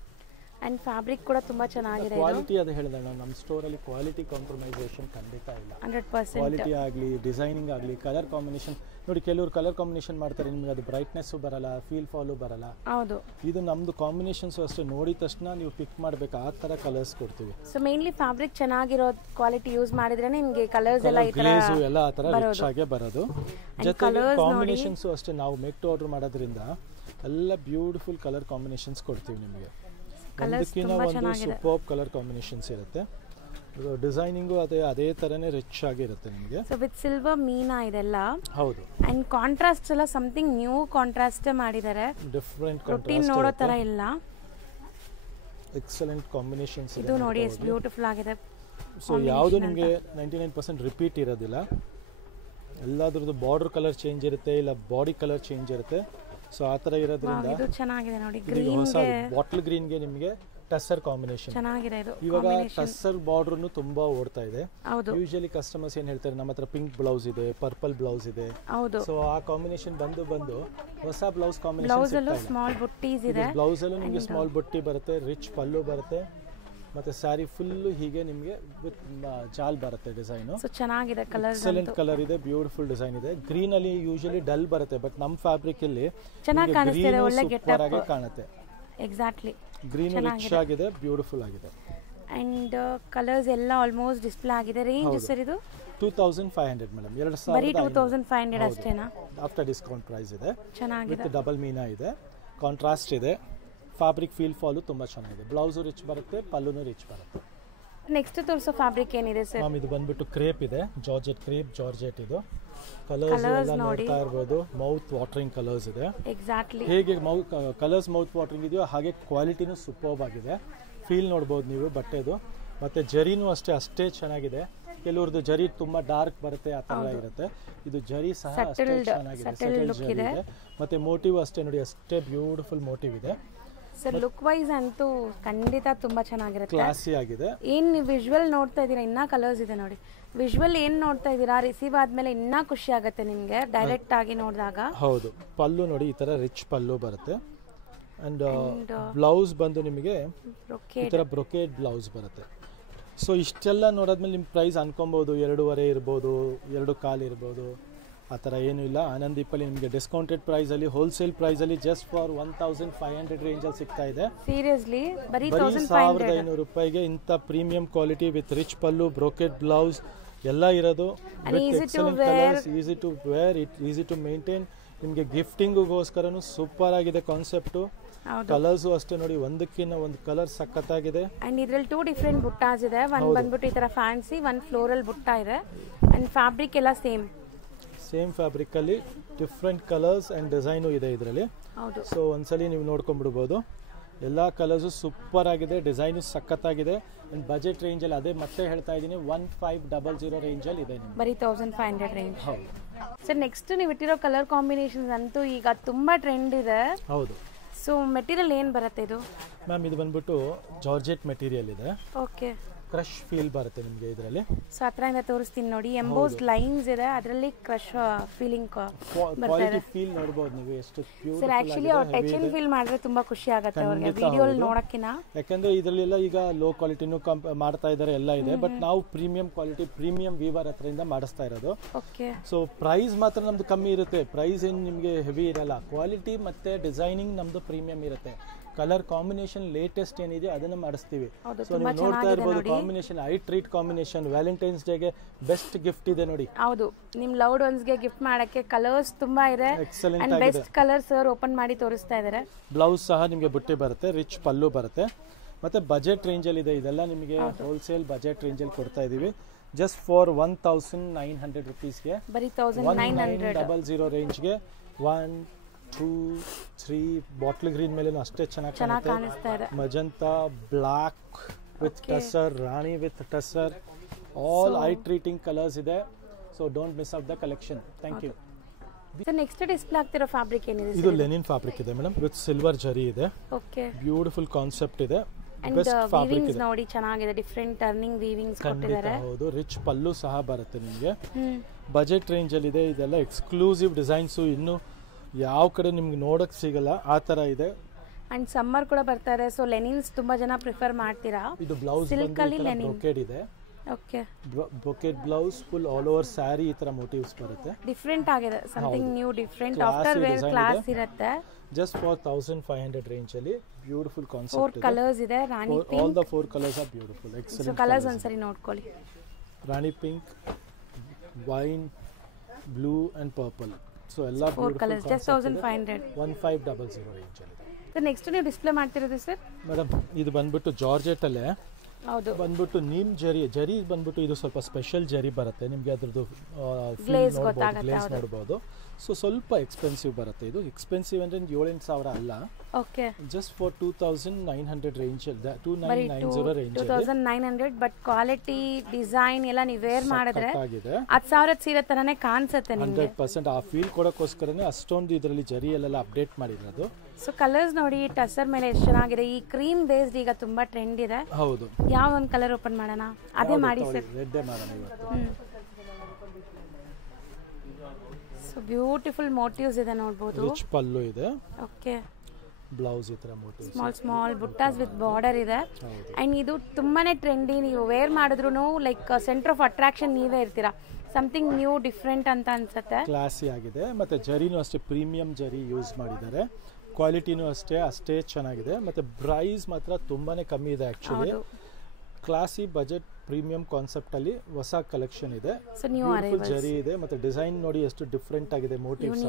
ಅಂಡ್ ಫ್ಯಾಬ್ರಿಕ್ ಕೂಡ ತುಂಬಾ ಚೆನ್ನಾಗಿದೆ. ಕ್ವಾಲಿಟಿ ಅದು ಹೇಳಿದ್ರೆ ನಮ್ಮ ಸ್ಟೋರ್ ಅಲ್ಲಿ ಕ್ವಾಲಿಟಿ ಕಾಂಪ್ರಮೈಸೇಷನ್ ಖಂಡಿತ ಇಲ್ಲ. 100% ಕ್ವಾಲಿಟಿ ಆಗಲಿ, ಡಿಸೈನಿಂಗ್ ಆಗಲಿ, ಕಲರ್ ಕಾಂಬಿನೇಷನ್ ನೋಡಿ. ಕೆಲವರು ಕಲರ್ ಕಾಂಬಿನೇಷನ್ ಮಾಡ್ತಾರೆ, ನಿಮಗೆ ಅದು ಬ್ರೈಟ್ನೆಸ್ ಬರಲ್ಲ, ಫೀಲ್ ಫಾಲು ಬರಲ್ಲ. ಹೌದು, ಇದು ನಮ್ದು ಕಾಂಬಿನೇಷನ್ಸ್ ಅಷ್ಟೇ, ನೋಡಿದ ತಕ್ಷಣ ನೀವು ಪಿಕ್ ಮಾಡಬೇಕು, ಆ ತರ ಕಲರ್ಸ್ ಕೊಡ್ತೀವಿ. ಸೊ ಮೇನ್ಲಿ ಫ್ಯಾಬ್ರಿಕ್ ಚೆನ್ನಾಗಿರೋ ಕ್ವಾಲಿಟಿ ಯೂಸ್ ಮಾಡಿದ್ರೆ ನಿಮಗೆ ಕಲರ್ಸ್ ಎಲ್ಲ ಈ ತರ ಗ್ಲೇಸು ಎಲ್ಲ ಆ ತರ ರಿಚ್ ಆಗೇ ಬರೋದು. ಜೊತೆಗೆ ಕಾಂಬಿನೇಷನ್ಸ್ ಅಷ್ಟೇ, ನಾವು ಮೇಕ್ ಟು ಆರ್ಡರ್ ಮಾಡೋದ್ರಿಂದ ಎಲ್ಲ ಬ್ಯೂಟಿಫುಲ್ ಕಲರ್ ಕಾಂಬಿನೇಷನ್ಸ್ ಕೊಡ್ತೀವಿ ನಿಮಗೆ. ಒಂದಕ್ಕಿಂತ ಒಂದು ಸೂಪರ್ ಕಲರ್ ಕಾಂಬಿನೇಷನ್ಸ್ ಇರುತ್ತೆ. ಡಿಸೈನಿಂಗು ಅದೇ ತರನೇ ರಿಚ್ ಆಗಿರುತ್ತೆ ನಿಮಗೆ. ಸೊ ವಿತ್ ಸಿಲ್ವರ್ ಮೀನಾ ಇದೆಲ್ಲ. ಹೌದು, ಅಂಡ್ ಕಾಂಟ್ರಾಸ್ಟ್ ಎಲ್ಲ ಸಮಥಿಂಗ್ ನ್ಯೂ ಕಾಂಟ್ರಾಸ್ಟ್ ಮಾಡಿದ್ದಾರೆ, ಡಿಫರೆಂಟ್ ರೂಟೀನ್ ನೋಡೋ ತರ ಇಲ್ಲ. ಎಕ್ಸಲೆಂಟ್ ಕಾಂಬಿನೇಷನ್ಸ್ ಇದೆ. ಇದು ನೋಡಿ ಎಷ್ಟು ಬ್ಯೂಟಿಫುಲ್ ಆಗಿದೆ. ಸೊ ಯಾವುದು ನಿಮಗೆ 99% ರಿಪೀಟ್ ಇರೋದಿಲ್ಲ. ಎಲ್ಲಾದ್ರದ್ದು ಬಾರ್ಡರ್ ಕಲರ್ ಚೇಂಜ್ ಇರುತ್ತೆ, ಇಲ್ಲ ಬಾಡಿ ಕಲರ್ ಚೇಂಜ್ ಇರುತ್ತೆ. ಸೊ ಆ ತರ ಇರೋದ್ರಿಂದ ಇದು ಚೆನ್ನಾಗಿದೆ ನೋಡಿ. ಹೊಸ ಬಾಟಲ್ ಗ್ರೀನ್ ಗೆ ನಿಮಗೆ ಟಸ್ಸರ್ ಕಾಂಬಿನೇಷನ್ ಚೆನ್ನಾಗಿದೆ. ಇದು ಇವಾಗ ಟಸ್ಸರ್ ಬಾರ್ಡರ್ ತುಂಬಾ ಓಡ್ತಾ ಇದೆ. ಹೌದು, ಯೂಶಲಿ ಕಸ್ಟಮರ್ಸ್ ಏನ್ ಹೇಳ್ತಾರೆ, ನಮ್ಮ ಹತ್ರ ಪಿಂಕ್ ಬ್ಲೌಸ್ ಇದೆ, ಪರ್ಪಲ್ ಬ್ಲೌಸ್ ಇದೆ. ಹೌದು. ಸೊ ಆ ಕಾಂಬಿನೇಷನ್ ಬಂದು ಹೊಸ ಬ್ಲೌಸ್ ಕಾಂಬಿನೇಷನ್. ಬ್ಲೌಸ್ ಅಲ್ಲೂ ಸ್ಮಾಲ್ ಬುಟ್ಟೀಸ್ ಇದೆ. ಬ್ಲೌಸ್ ಅಲ್ಲೂ ನಿಮಗೆ ಸ್ಮಾಲ್ ಬುಟ್ಟಿ ಬರುತ್ತೆ, ರಿಚ್ ಪಲ್ಲು ಬರುತ್ತೆ, ಮತ್ತೆ ಸ್ಯಾರಿ ಫುಲ್ ಹೀಗೆ ನಿಮಗೆ ವಿತ್ ಜಾಲ್ ಬರುತ್ತೆ ಡಿಸೈನ್. ಸೊ ಚೆನ್ನಾಗಿದೆ. ಕಲರ್ ಎಕ್ಸಲೆಂಟ್ ಕಲರ್ ಇದೆ, ಬ್ಯೂಟಿಫುಲ್ ಡಿಸೈನ್ ಇದೆ. ಗ್ರೀನ್ ಅಲ್ಲಿ ಯೂಶಲಿ ಡಲ್ ಬರುತ್ತೆ, ಬಟ್ ನಮ್ಮ ಫ್ಯಾಬ್ರಿಕ್ ಅಲ್ಲಿ ಚೆನ್ನಾಗಿ ಕಾಣಿಸ್ತಿದೆ, ಒಳ್ಳೆ ಸೂಪರ್ ಆಗಿ ಕಾಣುತ್ತೆ. ಎಕ್ಸಾಕ್ಟ್ಲಿ, ಗ್ರೀನ್ ರಿಚ್ ಆಗಿದೆ, ಬ್ಯೂಟಿಫುಲ್ ಆಗಿದೆ. ಅಂಡ್ ಕಲರ್ಸ್ ಎಲ್ಲ ಆಲ್ಮೋಸ್ಟ್ ಡಿಸ್ಪ್ಲೇ ಆಗಿದೆ. ರೇಂಜ್ ಸರ್ ಇದು 2500 ಮೇಡಮ್, 2000 ಬರೀ 2500 ಅಷ್ಟೇನಾ? ಆಫ್ಟರ್ ಡಿಸ್ಕೌಂಟ್ ಪ್ರೈಸ್ ಇದೆ. ಚೆನ್ನಾಗಿದೆ. ವಿತ್ ಡಬಲ್ ಮೀನಾ ಇದೆ, ಕಾಂಟ್ರಾಸ್ಟ್ ಇದೆ, ಫ್ಯಾಬ್ರಿಕ್ ಫೀಲ್ ಫಾಲು ತುಂಬಾ ಚೆನ್ನಾಗಿದೆ. ಬ್ಲೌಸು ರಿಚ್ ಬರುತ್ತೆ, ಪಲ್ಲುನು ರಿಚ್ ಬರುತ್ತೆ. ನೆಕ್ಸ್ಟ್ ತೋರಿಸೋ ಫ್ಯಾಬ್ರಿಕ್ ಏನಿದೆ ಸರ್? ಮ್ಯಾಮ್, ಇದು ಬಂದ್ಬಿಟ್ಟು ಕ್ರೇಪ್ ಇದೆ, ಜಾರ್ಜೆಟ್ ಕ್ರೇಪ್, ಜಾರ್ಜೆಟ್. ಇದು ಕಲರ್ಸ್ ಎಲ್ಲ ನೋಡ್ತಾ ಇರಬಹುದು, ಮೌತ್ ವಾಟರಿಂಗ್ ಕಲರ್ಸ್ ಇದೆ. ಎಕ್ಸಾಕ್ಟ್ಲಿ ಹೇಗೆ ಕಲರ್ಸ್ ಮೌತ್ ವಾಟರಿಂಗ್ ಇದೆಯೋ ಹಾಗೆ ಕ್ವಾಲಿಟಿನೂ ಸೂಪರ್ಬ್ ಆಗಿದೆ. ಫೀಲ್ ನೋಡ್ಬೋದು ನೀವು ಬಟ್ಟೆದು. ಮತ್ತೆ ಜರಿನೂ ಅಷ್ಟೇ ಚೆನ್ನಾಗಿದೆ. ಕೆಲವ್ರದ್ದು ಜರಿ ತುಂಬಾ ಡಾರ್ಕ್ ಬರುತ್ತೆ, ಆ ತರ ಇರುತ್ತೆ. ಇದು ಜರಿ ಸಹ ಅಷ್ಟೇ ಚೆನ್ನಾಗಿದೆ, ಸೆಟಲ್ ಜರಿ ಇದೆ. ಮತ್ತೆ ಮೋಟಿವ್ ಅಷ್ಟೇ ನೋಡಿ, ಅಷ್ಟೇ ಬ್ಯೂಟಿಫುಲ್ ಮೋಟಿವ್ ಇದೆ. ಸರ್ ಲುಕ್ ವೈಸ್ ಅಂತೂ ಖಂಡಿತ ತುಂಬಾ ಚೆನ್ನಾಗಿರುತ್ತೆ, ಕ್ಲಾಸಿ ಆಗಿದೆ. ಏನ್ ನೀವು ವಿಜುವಲ್ ನೋಡ್ತಾ ಇದೀರಾ, ಇನ್ನ ಕಲರ್ಸ್ ಇದೆ ನೋಡಿ. ವಿಜುವಲ್ ಏನ್ ನೋಡ್ತಾ ಇದೀರಾ, ರಿಸೀವ್ ಆದ್ಮೇಲೆ ಇನ್ನ ಖುಷಿ ಆಗುತ್ತೆ ನಿಮ್ಗೆ ಡೈರೆಕ್ಟ್ ಆಗಿ ನೋಡಿದಾಗ. ಹೌದು, ಪಲ್ಲು ನೋಡಿ ಈ ತರ ರಿಚ್ ಪಲ್ಲು ಬರುತ್ತೆ. ಅಂಡ್ ಬ್ಲೌಸ್ ಬಂದು ನಿಮಗೆ ಈ ತರ ಬ್ರೊಕೇಡ್ ಬ್ಲೌಸ್ ಬರುತ್ತೆ. ಸೊ ಇಷ್ಟೆಲ್ಲ ನೋಡಾದ್ಮೇಲೆ ನಿಮ್ಮ ಪ್ರೈಸ್ ಅನ್ಕೊಬಹುದು, 2.5 ಇರ್ಬೋದು, 2.25 ಇರ್ಬೋದು. ಆ ಥರ ಏನೂ ಇಲ್ಲ. ಆನಂದ್ ದೀಪಲ್ಲಿ ನಿಮಗೆ ಡಿಸ್ಕೌಂಟೆಡ್ ಪ್ರೈಸಲ್ಲಿ, ಹೋಲ್ಸೇಲ್ ಪ್ರೈಸಲ್ಲಿ ಜಸ್ಟ್ ಫಾರ್ 1500 ರೇಂಜಲ್ಲಿ ಸಿಗ್ತಾ ಇದೆ. ಸೀರಿಯಸ್ಲಿ ಬರೀ 1500 ರೂಪಾಯಿಗೆ ಇಂಥ premium quality with rich pallu, brocade blouse ಎಲ್ಲ ಇರೋದು. Excellent colours, easy to wear, easy to maintain. ನಿಮಗೆ ಗಿಫ್ಟಿಂಗೋಸ್ಕರನೂ ಸೂಪರ್ ಆಗಿದೆ ಕಾನ್ಸೆಪ್ಟು. ಕಲರ್ಸು ಅಷ್ಟೇ ನೋಡಿ, ಒಂದಕ್ಕಿಂತ ಒಂದು ಕಲರ್ ಸಖತ್ತಾಗಿದೆ. ಅಂಡ್ ಇದ್ರಲ್ಲಿ 2 ಡಿಫರೆಂಟ್ ಬುಟ್ಟಾಸ್ ಇದೆ. ಒಂದು ಬಂದ್ಬಿಟ್ಟು ಈ ತರ ಫ್ಯಾನ್ಸಿ, ಒಂದು ಫ್ಲೋರಲ್ ಬುಟ್ಟ ಇದೆ. ಅಂಡ್ ಫ್ಯಾಬ್ರಿಕ್ ಎಲ್ಲ ಸೇಮ್ ಫ್ಯಾಬ್ರಿಕ್ ಅಲ್ಲಿ ಡಿಫ್ರೆಂಟ್ ಕಲರ್ಸ್ ಅಂಡ್ ಡಿಸೈನು ಇದೆ ಇದರಲ್ಲಿ. ಸೊ ಒಂದ್ಸಲಿ ನೀವು ನೋಡ್ಕೊಂಡ್ಬಿಡ್ಬೋದು. ಎಲ್ಲ ಕಲರ್ಸು ಸೂಪರ್ ಆಗಿದೆ, ಡಿಸೈನು ಸಖತ್ತಾಗಿದೆ. ಅಂಡ್ ಬಜೆಟ್ ರೇಂಜಲ್ಲಿ ಅದೇ ಮತ್ತೆ ಹೇಳ್ತಾ ಇದ್ದೀನಿ, 1500 ರೇಂಜಲ್ಲಿ ಇದೆ, ಬರೀ 1500 ರೇಂಜ್. ಸರ್ ನೆಕ್ಸ್ಟ್ ನೀವು ಇಟ್ಟಿರೋ ಕಲರ್ ಕಾಂಬಿನೇಷನ್ಸ್ ಅಂತೂ ಈಗ ತುಂಬಾ ಟ್ರೆಂಡ್ ಇದೆ. ಹೌದು. ಸೊ ಮೆಟೀರಿಯಲ್ ಏನು ಬರುತ್ತೆ ಇದು? ಮ್ಯಾಮ್, ಇದು ಬಂದ್ಬಿಟ್ಟು ಜಾರ್ಜೆಟ್ ಮೆಟೀರಿಯಲ್ ಇದೆ. ಓಕೆ. ಕ್ರಶ್ ಫೀಲ್ ಬರುತ್ತೆ ನಿಮಗೆ ಇದರಲ್ಲಿ. ಸೊ ಹತ್ರದಿಂದ ತೋರಿಸ್ತೀನಿ ನೋಡಿ, ಎಂಬೋಸ್ಡ್ ಲೈನ್ಸ್ ಇದೆ, ಅದರಲ್ಲಿ ಕ್ರಶ್ ಫೀಲಿಂಗ್ ಕ್ವಾಲಿಟಿ ಫೀಲ್ ನೋಡಬಹುದು ನೀವು ಎಷ್ಟು ಪ್ಯೂರ್. ಸರ್ ಆಕ್ಚುಲಿ ಅವ್ರು ಟಚ್ ಅಂಡ್ ಫೀಲ್ ಮಾಡಿದ್ರೆ ತುಂಬಾ ಖುಷಿ ಆಗುತ್ತೆ ಅವ್ರಿಗೆ ವಿಡಿಯೋಲಿ ನೋಡಕ್ಕಿನ. ಯಾಕಂದ್ರೆ ಇದರಲ್ಲೆಲ್ಲ ಈಗ ಲೋ ಕ್ವಾಲಿಟಿನೂ ಮಾಡ್ತಾ ಇದ್ದಾರೆ ಎಲ್ಲ ಇದೆ, ಬಟ್ ನಾವು ಪ್ರೀಮಿಯಂ ಕ್ವಾಲಿಟಿ ಪ್ರೀಮಿಯಂ ವೀವರ್ ಹತ್ರದಿಂದ ಮಾಡಿಸ್ತಾ ಇರೋದು. ಓಕೆ. ಸೊ ಪ್ರೈಸ್ ಮಾತ್ರ ನಮ್ದು ಕಮ್ಮಿ ಇರುತ್ತೆ, ಪ್ರೈಸ್ ಏನು ನಿಮಗೆ ಹೆವಿ ಇರಲ್ಲ. ಕ್ವಾಲಿಟಿ ಮತ್ತೆ ಡಿಸೈನಿಂಗ್ ನಮ್ದು ಪ್ರೀಮಿಯಂ ಇರುತ್ತೆ. ಕಲರ್ ಕಾಂಬಿನೇಷನ್ ಲೇಟೆಸ್ಟ್ ಏನಿದೆ ಅದನ್ನ ಮಾಡಿಸ್ತೀವಿ. ಸೊ ನೀವು ನೋಡ್ತಾ ಇರಬಹುದು combination, I treat combination, Valentine's ಡೇಗೆ ಬೆಸ್ಟ್ ಗಿಫ್ಟ್ ಇದೆ ನೋಡಿ. ಹೌದು, ನಿಮ್ ಲವ್ಡ್ ಒನ್ಸ್ ಗೆ ಗಿಫ್ಟ್ ಮಾಡಕ್ಕೆ ಕಲರ್ಸ್ ತುಂಬಾ ಇದೆ. Excellent and best colour sir open ಮಾಡಿ ತೋರಿಸ್ತಾ ಇದ್ದಾರೆ. ಬ್ಲೌಸ್ ಸಹ ನಿಮಗೆ ಬುಟ್ಟಿ ಬರುತ್ತೆ, ರಿಚ್ ಪಲ್ಲು ಬರುತ್ತೆ, ಮತ್ತೆ ಬಜೆಟ್ ರೇಂಜ್ ಅಲ್ಲಿ ಇದೆ. ಇದೆಲ್ಲ ನಿಮಗೆ ಹೋಲ್ಸೇಲ್ ಬಜೆಟ್ ರೇಂಜ್ ಅಲ್ಲಿ ಕೊಡ್ತಾ ಇದೀವಿ. ಜಸ್ಟ್ ಫಾರ್ 1900 rupeesಗೆ, ಬರೀ 1900 ರೇಂಜ್ಗೆ 1 2 3 ಬಾಟ್ಲ್ ಗ್ರೀನ್ ಮೇಲೆ ಅಷ್ಟೇ ಚೆನ್ನಾಗಿ ಕಾಣಿಸ್ತಾ ಇದೆ. Magenta, black with tussar, rani with tussar, all eye treating colours ಇದೆ. So don't miss out the collection. Thank you. Next display ಆಗ್ತಿರೋ ಫ್ಯಾಬ್ರಿಕ್ ಏನಿದೆ? ಇದು ಲೆನಿನ್ ಫ್ಯಾಬ್ರಿಕ್ ಇದೆ ಮೇಡಮ್, ವಿತ್ ಸಿಲ್ವರ್ ಜರಿ ಇದೆ. ಓಕೆ. ಬ್ಯೂಟಿಫುಲ್ ಕಾನ್ಸೆಪ್ಟ್ ಇದೆ. ಅಂಡ್ ವೀವಿಂಗ್ಸ್ ನೋಡಿ ಚೆನ್ನಾಗಿದೆ, ಡಿಫರೆಂಟ್ ಟರ್ನಿಂಗ್ ವೀವಿಂಗ್ಸ್ ಕೊಟ್ಟಿದ್ದಾರೆ. ಹೌದು, ರಿಚ್ ಪಲ್ಲು ಸಹ ಬರುತ್ತೆ ನಿಮಗೆ. ಬಜೆಟ್ ರೇಂಜ್ ಅಲ್ಲಿ ಇದೆ. ಇದೆಲ್ಲ ಎಕ್ಸ್ಕ್ಲೂಸಿವ್ ಡಿಸೈನ್ಸ್, ಇನ್ನು ಯಾವ ಕಡೆ ನಿಮ್ಗೆ ನೋಡಕ್ ಸಿಗಲ್ಲ ಆ ತರ ಇದೆ. ಅಂಡ್ ಸಮ್ಮರ್ ಕೂಡ ಬರ್ತಾ ಇದೆ, ಸೊ ಲೆನಿನ್ಸ್ ತುಂಬಾ ಜನ ಪ್ರಿಫರ್ ಮಾಡ್ತೀರಾ. ಇದು ಬ್ಲೌಸ್ ಸಿಲ್ಕ್ ಅಲ್ಲಿ ಲೆನಿನ್ ಬ್ರೊಕೇಡ್ ಇದೆ. Okay. Brocade blouse, full all over sari ಈ ತರ ಮೋಟಿವ್ಸ್ ಬರುತ್ತೆ. ಡಿಫರೆಂಟ್ ಆಗಿದೆ, something new, different after wear class ಇರುತ್ತೆ. ಜಸ್ಟ್ ಫಾರ್ 1500 ರೇಂಜ್ ಅಲ್ಲಿ ಬ್ಯೂಟಿಫುಲ್ ಕಾನ್ಸೆಪ್ಟ್ 4 ಕಲರ್ಸ್ ಇದೆ. Rani pink, all the 4 colours are beautiful, excellent. So colours ಒಂದ್ಸರಿ ನೋಡ್ಕೊಳ್ಳಿ. Rani pink, wine, blue and purple. So ಎಲ್ಲ 4 ಕಲರ್ಸ್ ಜಸ್ಟ್ 1500 1500 ರೇಂಜ್ ಅಲ್ಲಿ. Sir next ನೀವು display ಮಾಡ್ತಿರೋದು sir? Madam ಇದು ಬಂದ್ಬಿಟ್ಟು ಜಾರ್ಜೆಟ್ ಅಲ್ಲೇ. ಹೌದು. ಬಂದ್ಬಿಟ್ಟು ನೀಮ್ ಜರಿ ಬಂದ್ಬಿಟ್ಟು ಇದು ಸ್ವಲ್ಪ ಸ್ಪೆಷಲ್ ಜರಿ ಬರುತ್ತೆ ನಿಮಗೆ. ಅದ್ರದ್ದು ಗ್ಲೇಸ್ ನೋಡಬಹುದು. ಸೊ ಸ್ವಲ್ಪ ಎಕ್ಸ್ಪೆನ್ಸಿವ್ ಬರುತ್ತೆ. ಇದು ಎಕ್ಸ್ಪೆನ್ಸಿವ್ ಅಂದ್ರೆ 7-8 ಸಾವಿರ ಅಲ್ಲ. Okay. Just for 2900 range, 2990 range, 2900. But quality, design ಎಲ್ಲ ನೀವು ವೇರ್ ಮಾಡಿದ್ರೆ 10,000 ಸೀರೆ ತರನೇ ಕಾಣಿಸುತ್ತೆ ನಿಮಗೆ. 100% ಆ ಫೀಲ್ ಕೊಡೋಕ್ಕೋಸ್ಕರನೇ ಅಷ್ಟೊಂದು ಇದರಲ್ಲಿ ಜರಿ ಎಲ್ಲ ಅಪ್ಡೇಟ್ ಮಾಡಿರೋದು. ಸೊ ಕಲರ್ಸ್ ನೋಡಿ, ಟಸರ್ ಮೇಲೆ ಎಷ್ಟು ಚೆನ್ನಾಗಿದೆ. ಈ ಕ್ರೀಮ್ ಬೇಸ್ಡ್ ಈಗ ತುಂಬಾ ಟ್ರೆಂಡ್ ಇದೆ. ಹೌದು. ಯಾವ ಒಂದು ಕಲರ್ ಓಪನ್ ಮಾಡೋಣ? ಅದೇ ಮಾಡಿ ಸರ್. ರೆಡ್ ಮಾಡೋಣ ಇವತ್ತು. ಸೊ ಬ್ಯೂಟಿಫುಲ್ ಮೋಟಿವ್ಸ್ ಇದೆ ನೋಡಬಹುದು. ರಿಚ್ ಪಲ್ಲು ಇದೆ. ಓಕೆ. ಬ್ಲೌಸ್ ಈ ತರ ಮೋಟಿವ್ಸ್, ಸ್ಮಾಲ್ ಬುಟ್ಟಾಸ್ ವಿತ್ ಬಾರ್ಡರ್ ಇದೆ. ಅಂಡ್ ಇದು ತುಂಬಾನೇ ಟ್ರೆಂಡಿ. ನೀವು ವೇರ್ ಮಾಡಿದ್ರು ಲೈಕ್ ಸೆಂಟರ್ ಆಫ್ ಅಟ್ರಾಕ್ಷನ್ ನೀವೇ ಇರ್ತೀರಾ. ಸಮಥಿಂಗ್ ನ್ಯೂ, ಡಿಫ್ರೆಂಟ್ ಅಂತ ಅನ್ಸುತ್ತೆ. ಕ್ಲಾಸಿ ಆಗಿದೆ. ಮತ್ತೆ ಜರಿನೂ ಅಷ್ಟೇ ಪ್ರೀಮಿಯಂ ಜರಿ ಯೂಸ್ ಮಾಡಿದ್ದಾರೆ. ಕ್ವಾಲಿಟಿನೂ ಅಷ್ಟೇ ಚೆನ್ನಾಗಿದೆ. ಮತ್ತೆ ಪ್ರೈಸ್ ಮಾತ್ರ ತುಂಬಾನೇ ಕಮ್ಮಿ ಇದೆ. Actually classy budget premium concept ಅಲ್ಲಿ ಹೊಸ ಕಲೆಕ್ಷನ್ ಇದೆ. ಜರಿ ಇದೆ, ಮತ್ತೆ ಡಿಸೈನ್ ನೋಡಿ ಎಷ್ಟು ಡಿಫ್ರೆಂಟ್ ಆಗಿದೆ, ಮೋಟಿವ್ಸ್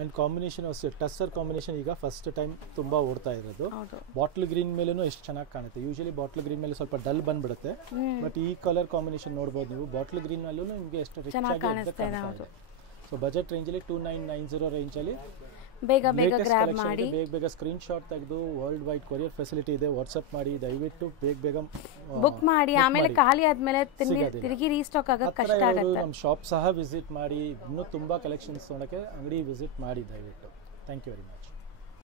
ಅಂಡ್ ಕಾಂಬಿನೇಷನ್ ಅಷ್ಟೇ. ಟಸರ್ ಕಾಂಬಿನೇಷನ್ ಈಗ ಫಸ್ಟ್ ಟೈಮ್ ತುಂಬಾ ಓಡ್ತಾ ಇರೋದು. ಬಾಟ್ಲ್ ಗ್ರೀನ್ ಮೇಲೂ ಎಷ್ಟು ಚೆನ್ನಾಗಿ ಕಾಣುತ್ತೆ. ಯೂಶಲಿ ಬಾಟ್ಲ್ ಗ್ರೀನ್ ಮೇಲೆ ಸ್ವಲ್ಪ ಡಲ್ ಬಂದ್ಬಿಡುತ್ತೆ, ಬಟ್ ಈ ಕಲರ್ ಕಾಂಬಿನೇಷನ್ ನೋಡಬಹುದು ನೀವು. ಬಾಟ್ಲ್ ಗ್ರೀನ್ ಮೇಲೂ ನಿಮಗೆ ಎಷ್ಟು ರಿಚ್ ಆಗಿ ಕಾಣಿಸ್ತಾ ಇದೆ. ಸೊ ಬಜೆಟ್ ರೇಂಜ್ ಅಲ್ಲಿ 2990 ರೇಂಜ್ ಅಲ್ಲಿ ಬೇಗ ಗ್ರ್ಯಾಬ್ ಮಾಡಿ. ಬೇಗ ಸ್ಕ್ರೀನ್ ಶಾಟ್ ತೆಗೆದು ವರ್ಲ್ಡ್ ವೈಡ್ ಕೊರಿಯರ್ ಫೆಸಿಲಿಟಿ ಇದೆ. ವಾಟ್ಸ್ಆಪ್ ಮಾಡಿ, ದಯವಿಟ್ಟು ಬೇಗ ಬುಕ್ ಮಾಡಿ. ಆಮೇಲೆ ಖಾಲಿ ಆದ್ಮೇಲೆ ತಿರುಗಿ ರೀಸ್ಟಾಕ್ ಆಗೋದು ಕಷ್ಟ ಆಗುತ್ತೆ. ನಮ್ಮ ಶಾಪ್ ಸಹ ವಿಸಿಟ್ ಮಾಡಿ. ಇನ್ನೂ ತುಂಬಾ ಕಲೆಕ್ಷನ್ಸ್ ನೋಡಕ್ಕೆ ಅಂಗಡಿ ವಿಸಿಟ್ ಮಾಡಿ ದಯವಿಟ್ಟು. Thank you very much.